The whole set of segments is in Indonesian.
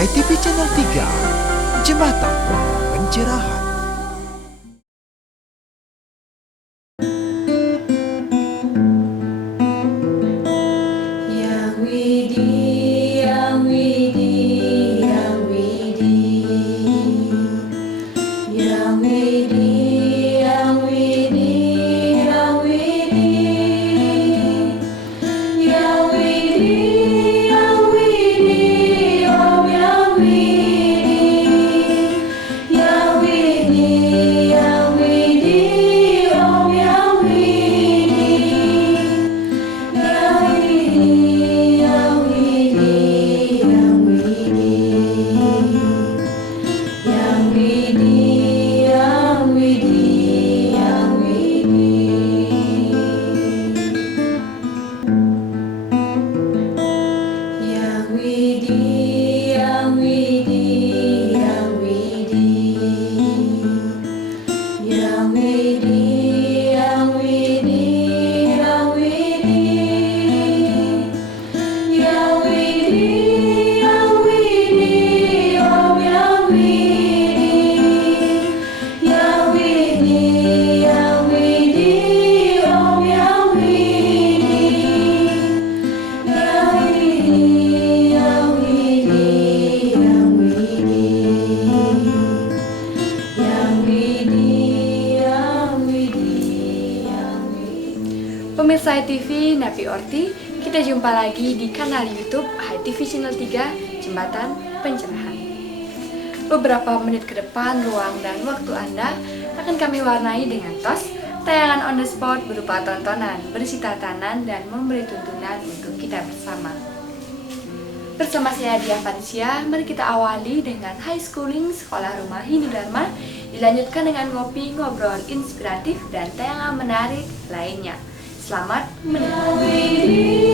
HiTV Channel 3, Jembatan Pencerahan. Pemirsa HiTV, Napi Orti, kita jumpa lagi di kanal YouTube HiTV Channel 3, Jembatan Pencerahan. Beberapa menit ke depan, ruang dan waktu Anda akan kami warnai dengan TOS, tayangan on the spot berupa tontonan, berisi tatanan dan memberi tuntunan untuk kita bersama. Bersama saya Dian Patricia, mari kita awali dengan high schooling Sekolah Rumah Hindu Dharma, dilanjutkan dengan ngopi, ngobrol inspiratif dan tayangan menarik lainnya. Selamat menikmati.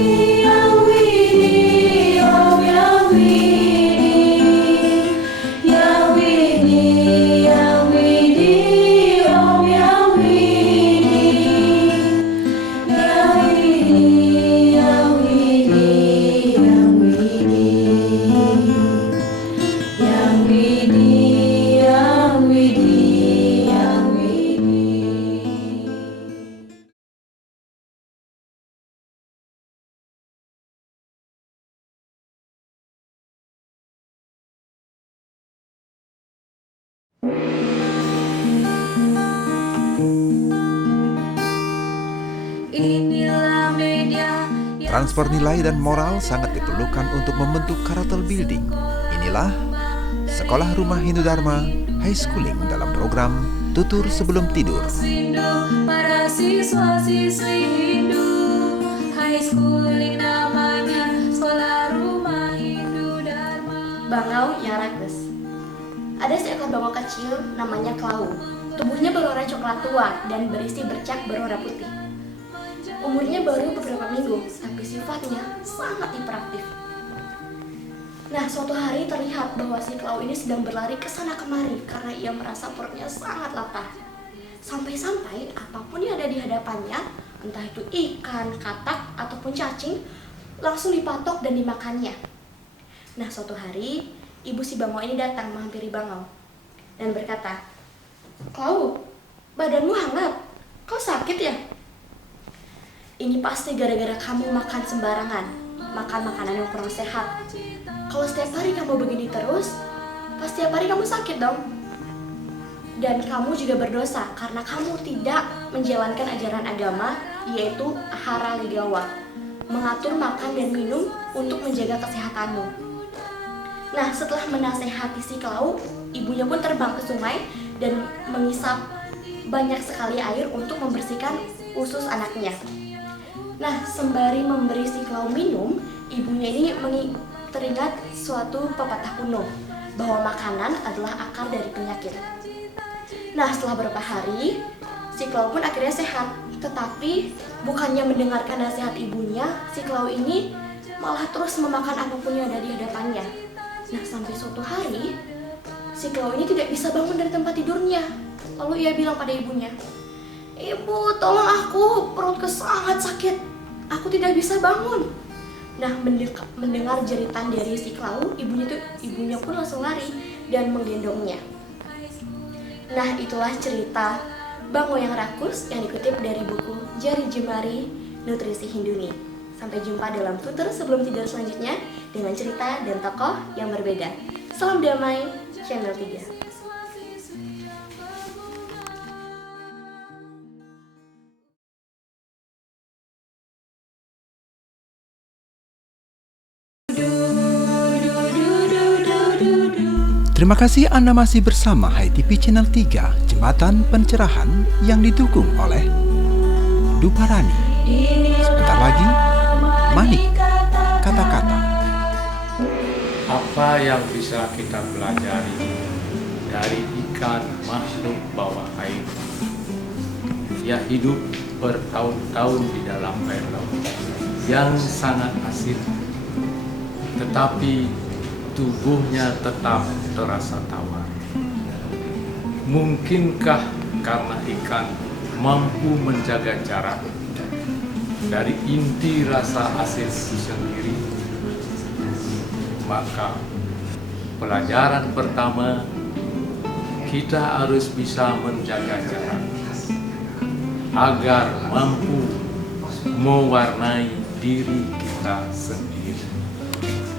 Transfer nilai dan moral sangat diperlukan untuk membentuk karakter building. Inilah Sekolah Rumah Hindu Dharma High Schooling dalam program Tutur Sebelum Tidur. Para siswa-siswi Hindu High Schooling namanya Sekolah Rumah Hindu Dharma. Bangau yang rakus. Ada seekor bangau kecil namanya Klau. Tubuhnya berwarna coklat tua dan berisi bercak berwarna putih. Umurnya baru beberapa minggu, tapi sifatnya sangat hiperaktif. Nah, suatu hari terlihat bahwa si Klau ini sedang berlari ke sana kemari karena ia merasa perutnya sangat lapar. Sampai-sampai apapun yang ada di hadapannya, entah itu ikan, katak, ataupun cacing, langsung dipatok dan dimakannya. Nah, suatu hari, ibu si bangau ini datang menghampiri bangau dan berkata, "Klau, badanmu hangat, kau sakit ya? Ini pasti gara-gara kamu makan sembarangan, makan makanan yang kurang sehat. Kalau setiap hari kamu begini terus, pasti setiap hari kamu sakit dong. Dan kamu juga berdosa karena kamu tidak menjalankan ajaran agama, yaitu ahara ligawa, mengatur makan dan minum untuk menjaga kesehatanmu." Nah, setelah menasehati si Klau, ibunya pun terbang ke sungai dan mengisap banyak sekali air untuk membersihkan usus anaknya. Nah, sembari memberi si Klau minum, ibunya ini teringat suatu pepatah kuno bahwa makanan adalah akar dari penyakit. Nah, setelah beberapa hari, si Klau pun akhirnya sehat. Tetapi bukannya mendengarkan nasihat ibunya, si Klau ini malah terus memakan apapun yang ada di hadapannya. Nah, sampai suatu hari, si Klau ini tidak bisa bangun dari tempat tidurnya. Lalu ia bilang pada ibunya, "Ibu, tolong aku, perutku sangat sakit. Aku tidak bisa bangun." Nah, mendengar jeritan dari si Klau, ibunya pun langsung lari dan menggendongnya. Nah, itulah cerita Bang Moyang Rakus yang dikutip dari buku Jari Jemari Nutrisi Hinduni. Sampai jumpa dalam tutur sebelum tidur selanjutnya dengan cerita dan tokoh yang berbeda. Salam damai, Channel 3. Terima kasih Anda masih bersama HiTV Channel 3, Jembatan Pencerahan yang didukung oleh Duparani. Sebentar lagi, Manik, kata-kata. Apa yang bisa kita pelajari dari ikan makhluk bawah air? Ia hidup bertahun-tahun di dalam air laut yang sangat asin, tetapi tubuhnya tetap terasa tawar. Mungkinkah karena ikan mampu menjaga jarak dari inti rasa asin itu sendiri? Maka pelajaran pertama, kita harus bisa menjaga jarak agar mampu mewarnai diri kita sendiri.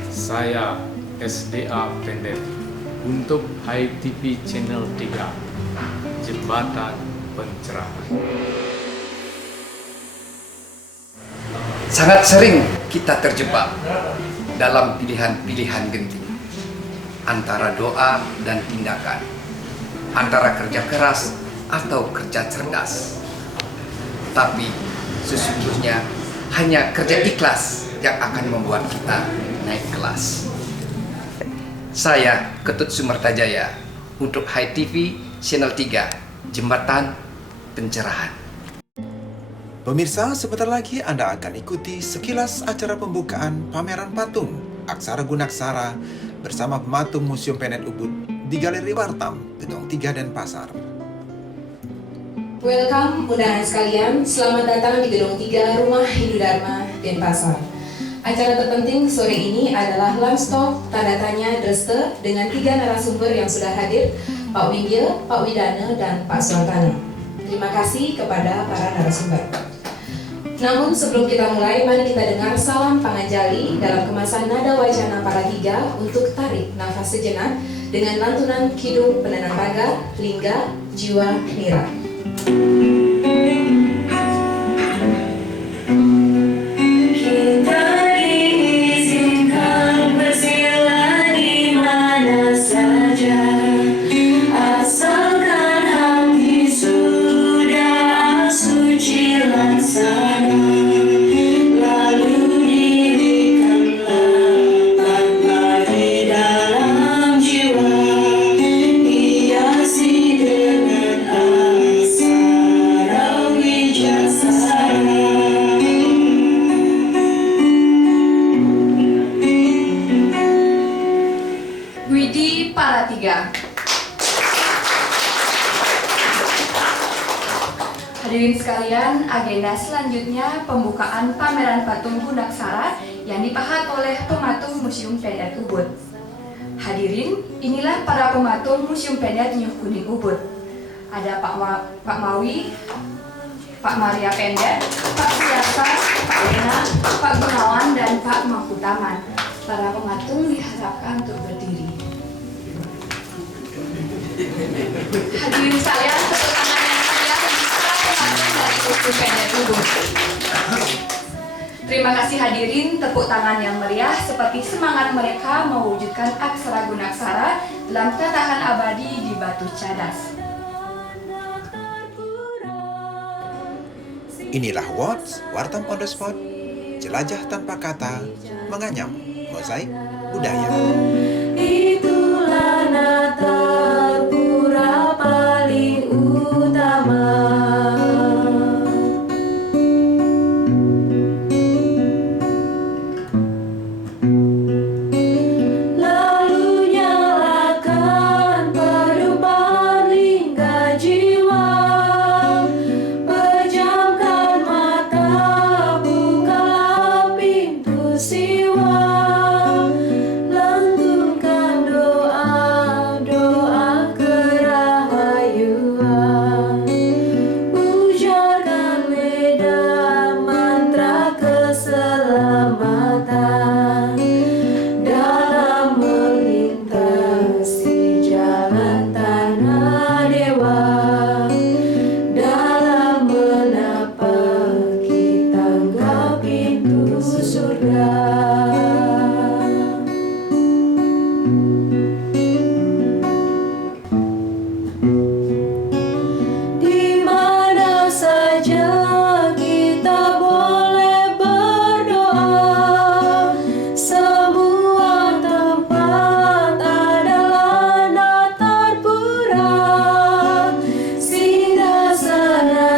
Saya SDA Pendet untuk HiTV Channel 3, Jembatan Pencerahan. Sangat sering kita terjebak dalam pilihan-pilihan genting antara doa dan tindakan, antara kerja keras atau kerja cerdas. Tapi sesungguhnya hanya kerja ikhlas yang akan membuat kita naik kelas. Saya Ketut Sumertajaya untuk HiTV Channel 3, Jembatan Pencerahan. Pemirsa, sebentar lagi Anda akan ikuti sekilas acara pembukaan pameran patung Aksara Gunaksara bersama pematung Museum Pendet Ubud di Galeri Wartam, Gedung 3 Denpasar. Welcome undangan sekalian, selamat datang di Gedung 3 Rumah Hindu Dharma Denpasar. Acara terpenting sore ini adalah lunch talk tanda tanya Dreste dengan 3 narasumber yang sudah hadir, Pak Windya, Pak Widana, dan Pak Sultana. Terima kasih kepada para narasumber. Namun sebelum kita mulai, mari kita dengar salam panganjali dalam kemasan nada wacana para 3 untuk tarik nafas sejenak dengan lantunan Kidung Penenang Raga, Lingga, Jiwa, Nira. Widi para 3. Hadirin sekalian, agenda selanjutnya pembukaan pameran patung Gunaksara yang dipahat oleh pematung Museum Pendet Ubud. Hadirin, inilah para pematung Museum Pendet Nyuh Kuning Ubud. Ada Pak Mawi, Pak Maria Pendet, Pak Siasa, Pak Lena, Pak Gunawan, dan Pak Mahutaman. Para pematung diharapkan untuk berdiri. Hadirin sekalian, tepuk tangan yang meriah untuk para pematung dari Museum Pendet Ubud. Terima kasih hadirin, tepuk tangan yang meriah seperti semangat mereka mewujudkan Aksara Gunaksara dalam tatahan abadi di batu cadas. Inilah Watts, Wartam on the Spot, jelajah tanpa kata, menganyam, mozaik budaya. Itulah nata pura paling utama. Lalu nyalakan perubahan lingga jiwa. Pejamkan mata, bukalah pintu si surga. Di mana saja kita boleh berdoa, semua tempat adalah natar pura, singgah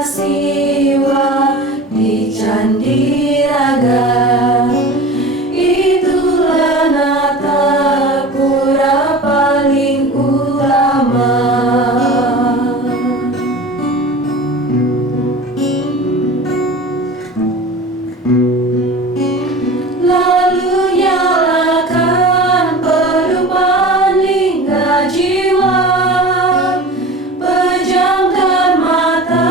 siwa di Candi Raga. Itulah natar pura paling utama. Lalu nyalakan perubahan lingga jiwa, pejamkan mata,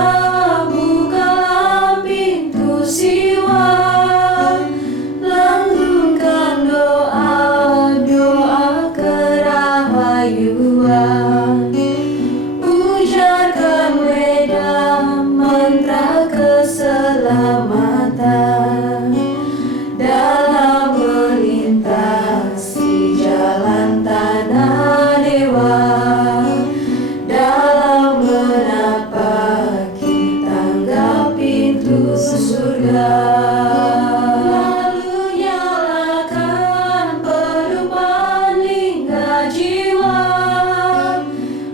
bukalah pintu siwa, langgungkan doa-doa kerahayuan, ujarkan weda mantra keselamatan dalam melintasi jalan tanah dewa, dalam menapaki tangga pintu surga. Lalu nyalakan perubahan lingga jiwa,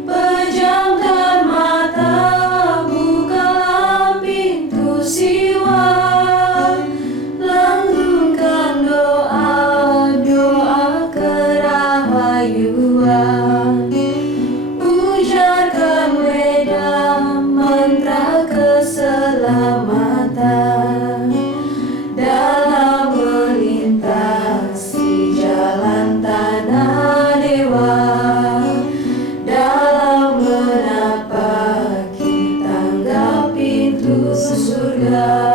pejamkan mata, bukalah pintu siwa, langgungkan doa-doa kerahayuan, ujarkan weda mantra keselamatan dalam melintasi jalan tanah dewa, dalam menapaki tangga pintu surga.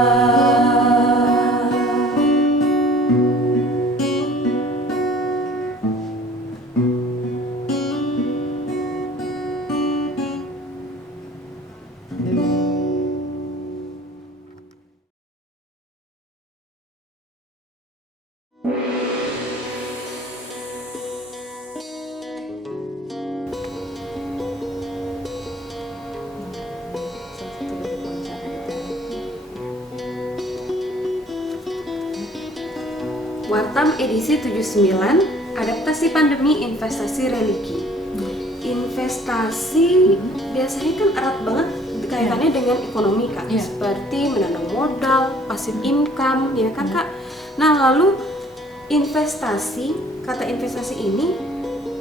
Wartam edisi 79, adaptasi pandemi investasi religi. Investasi biasanya kan erat banget kaitannya dengan ekonomi Kak, seperti menanam modal, passive income, ya kan Kak. Nah lalu investasi, kata investasi ini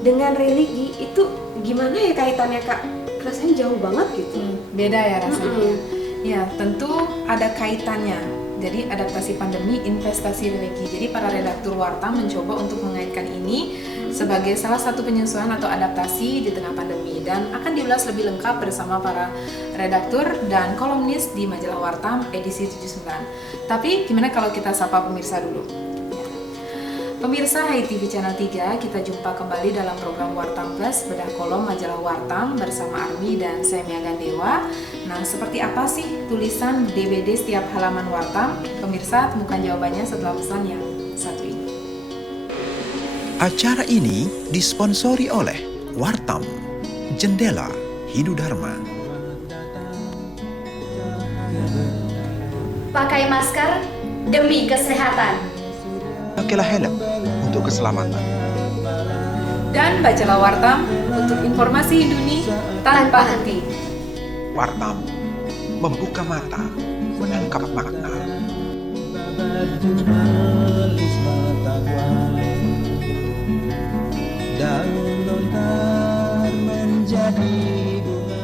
dengan religi itu gimana ya kaitannya Kak? Rasanya jauh banget gitu. Beda ya rasanya. Ya, tentu ada kaitannya. Jadi adaptasi pandemi, investasi religi. Jadi para redaktur Wartam mencoba untuk mengaitkan ini sebagai salah satu penyesuaian atau adaptasi di tengah pandemi, dan akan diulas lebih lengkap bersama para redaktur dan kolumnis di majalah Wartam edisi 79. Tapi gimana kalau kita sapa pemirsa dulu? Ya. Pemirsa HiTV Channel 3, kita jumpa kembali dalam program Wartam Plus bedah kolom majalah Wartam bersama Armi dan saya Mia Gandewa. Nah, seperti apa sih tulisan DBD setiap halaman Wartam? Pemirsa, temukan jawabannya setelah pesan yang satu ini. Acara ini disponsori oleh Wartam, Jendela Hidudharma. Pakai masker demi kesehatan. Pakailah helm untuk keselamatan. Dan bacalah Wartam untuk informasi dunia tanpa henti. Wartam, membuka mata, menangkap makna. Daun lontar menjadi bunga.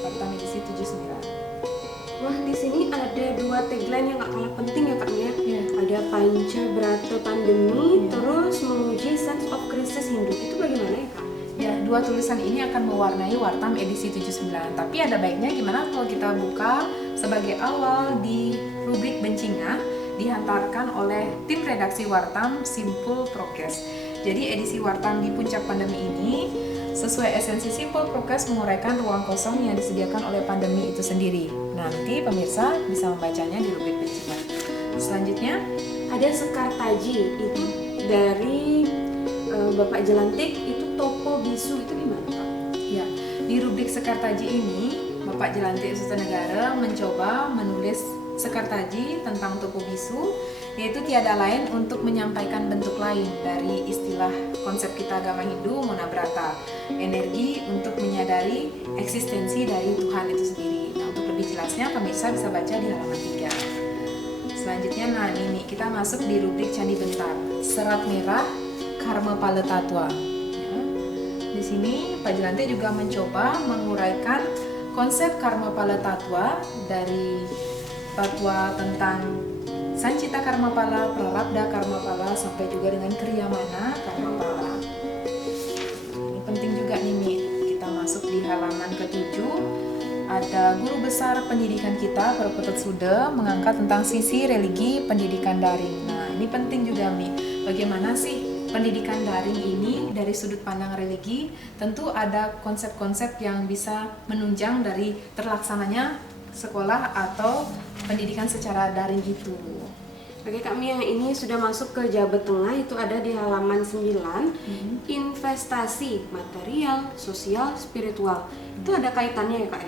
Wartam edisi 79. Wah, di sini ada dua tagline yang gak kalah penting ya Kak Mia. Ada Panca Brata Pandemi, terus menguji sense of crisis Hindu. Itu bagaimana ya Kak? Ya, dua tulisan ini akan mewarnai Wartam edisi 79. Tapi ada baiknya gimana kalau kita buka sebagai awal di rubrik Bencingah, dihantarkan oleh tim redaksi Wartam Simpul Prokes. Jadi edisi Wartam di puncak pandemi ini sesuai esensi Simple Prokes menguraikan ruang kosong yang disediakan oleh pandemi itu sendiri. Nanti pemirsa bisa membacanya di rubrik penciuman. Selanjutnya Ada Sekartaji itu dari Bapak Jelantik, itu topo bisu itu gimana Pak? ya, di rubrik Sekartaji ini Bapak Jelantik Sutanegara mencoba menulis Sekartaji tentang topo bisu, yaitu tiada lain untuk menyampaikan bentuk lain dari istilah konsep kita agama Hindu Monabrata, energi untuk menyadari eksistensi dari Tuhan itu sendiri. Nah, untuk lebih jelasnya pemirsa bisa baca di halaman 3. Selanjutnya, nah ini kita masuk di rubrik Candi Bentar, Serat Merah Karma Pala Tatwa. Ya. Di sini Pak Jelantik juga mencoba menguraikan konsep Karma Pala Tatwa dari tatwa tentang Sancita Karma Pala, Prarabdha Karma Pala, sampai juga dengan Kriyamana Karma Pala. Ini penting juga nih Mi. Kita masuk di halaman ke-7. Ada guru besar pendidikan kita, Prof. Sude, mengangkat tentang sisi religi pendidikan daring. Nah, ini penting juga Mi. Bagaimana sih pendidikan daring ini dari sudut pandang religi? Tentu ada konsep-konsep yang bisa menunjang dari terlaksananya sekolah atau pendidikan secara daring itu. Oke kami yang ini sudah masuk ke Jawa Tengah, itu ada di halaman 9. Investasi material, sosial, spiritual. Itu ada kaitannya ya Kak?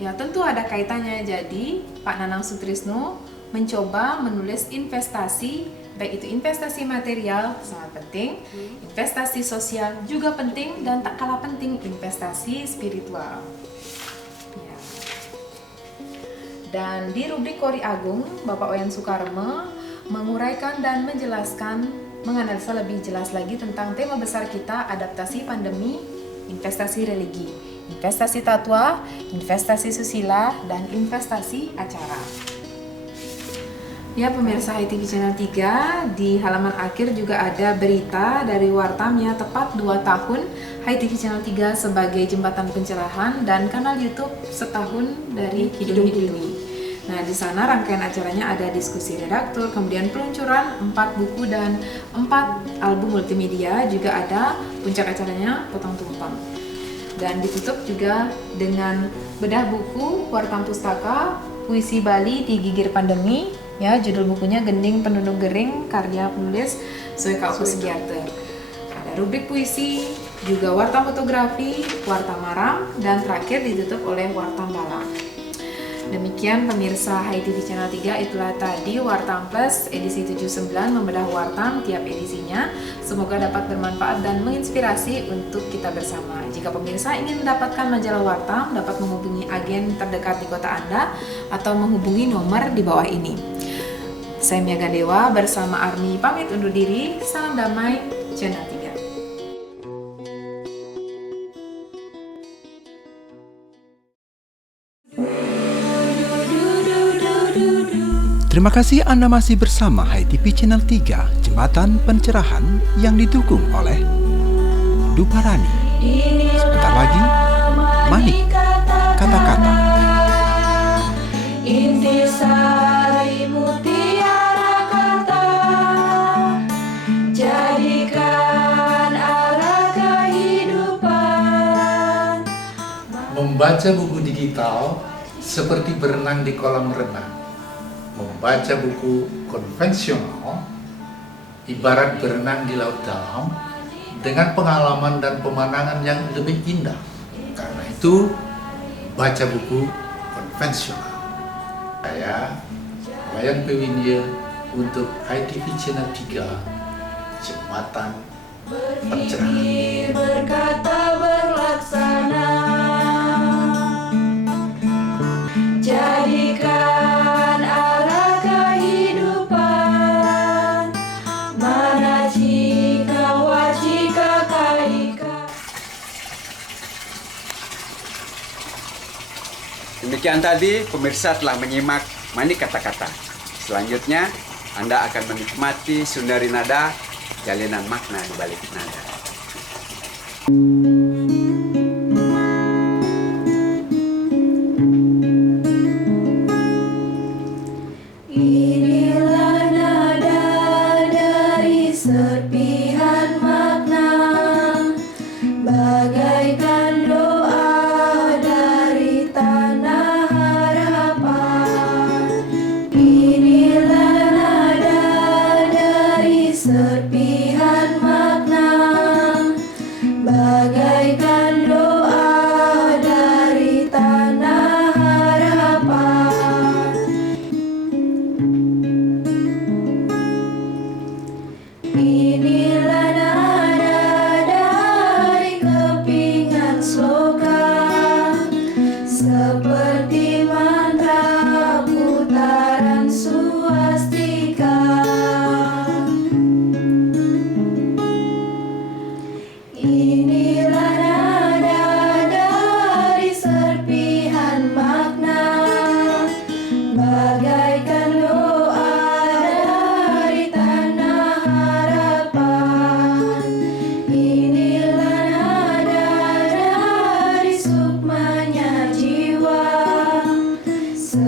Ya, tentu ada kaitannya. Jadi, Pak Nanang Sutrisno mencoba menulis investasi, baik itu investasi material sangat penting, investasi sosial juga penting, dan tak kalah penting investasi spiritual. Ya. Dan di rubrik Kori Agung, Bapak Wayan Sukarme menguraikan dan menjelaskan, menganalisa lebih jelas lagi tentang tema besar kita, adaptasi pandemi, investasi religi, investasi tatwa, investasi susila, dan investasi acara. Ya pemirsa HiTV Channel 3, di halaman akhir juga ada berita dari Wartamnya tepat 2 tahun HiTV Channel 3 sebagai jembatan pencerahan dan kanal YouTube setahun dari Hidung Hilmi. Nah, di sana rangkaian acaranya ada diskusi redaktur, kemudian peluncuran 4 buku dan 4 album multimedia, juga ada puncak acaranya potong tumpeng. Dan ditutup juga dengan bedah buku Wartam Pustaka, Puisi Bali di Gigir Pandemi, ya judul bukunya Gending Penundung Gering, karya penulis Soeka Sugiarto. Ada rubrik puisi, juga Wartam Fotografi, Wartam Maram, dan terakhir ditutup oleh Wartam Balang. Demikian pemirsa HiTV Channel 3, itulah tadi Wartam Plus edisi 79 membedah Wartam tiap edisinya. Semoga dapat bermanfaat dan menginspirasi untuk kita bersama. Jika pemirsa ingin mendapatkan majalah Wartam, dapat menghubungi agen terdekat di kota Anda atau menghubungi nomor di bawah ini. Saya Mia Gandewa bersama Army pamit undur diri. Salam damai Channel 3. Terima kasih Anda masih bersama HiTV Channel 3, Jembatan Pencerahan yang didukung oleh Duparani. Sebentar lagi, Manik, kata-kata. Intisari mutiara kata, jadikan arah kehidupan. Membaca buku digital seperti berenang di kolam renang. Membaca buku konvensional ibarat berenang di laut dalam dengan pengalaman dan pemandangan yang lebih indah. Karena itu, baca buku konvensional. Saya Wayan Pewindia untuk HiTV Channel 3, Jembatan Pencerahan. Berkata berlaksana, jadikan arah kehidupan, manacika wacika kaika. Demikian tadi pemirsa telah menyimak Manik Kata-Kata. Selanjutnya Anda akan menikmati Sundari Nada, jalinan makna di balik nada. Inilah nada dari serpihan makna, bagai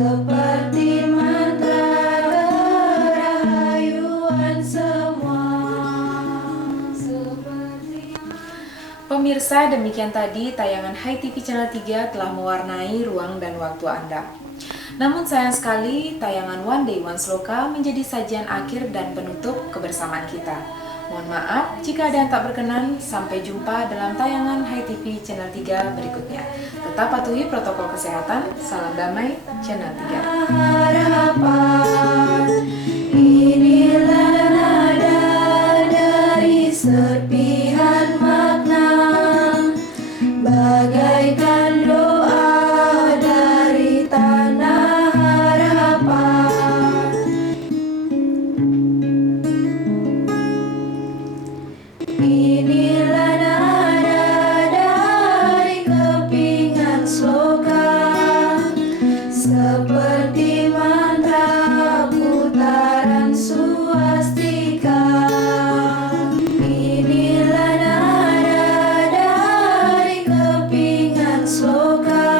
seperti mantra kerahayuan semua. Pemirsa, demikian tadi tayangan Hai TV Channel 3 telah mewarnai ruang dan waktu Anda. Namun sayang sekali, tayangan One Day One Sloka menjadi sajian akhir dan penutup kebersamaan kita. Mohon maaf jika ada yang tak berkenan. Sampai jumpa dalam tayangan Hai TV Channel 3 berikutnya. Tetap patuhi protokol kesehatan. Salam damai Channel 3. Harapan, inilah nada dari serpihan makna, bagaikan doa dari tanah harapan. Inilah nada dari kepingan sloka, seperti mantra putaran swastika. Inilah nada dari kepingan sloka,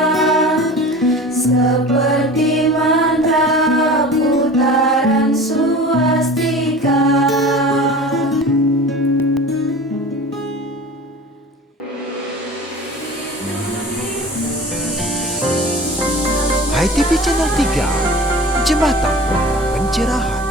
seperti mantra putaran swastika. Hai TV Channel 3, Jembatan Pencerahan.